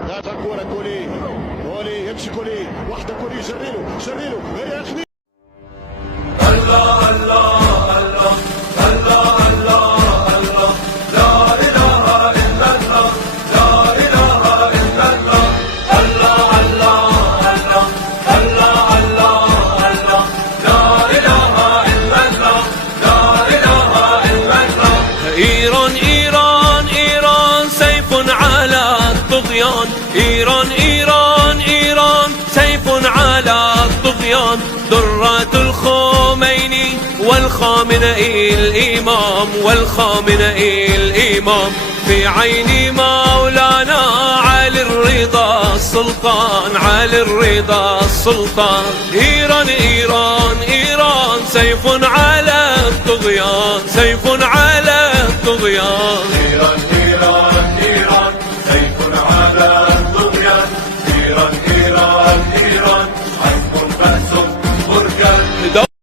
ضاعت الكرة كولي يمشي كولي واحدة كولي جريلو يا أخي. الله الله الله الله الله الله لا إله إلا الله لا إله إلا الله الله الله الله الله الله الله لا إله إلا الله لا إله إلا الله. إيران إيران إيران سيف على الطغيان، إيران إيران إيران سيف على الطغيان، درة الخميني والخامنئي الإمام والخامنئي الإمام، في عين مولانا علي الرضا السلطان علي الرضا السلطان. إيران إيران إيران سيف على الطغيان سيف على الطغيان.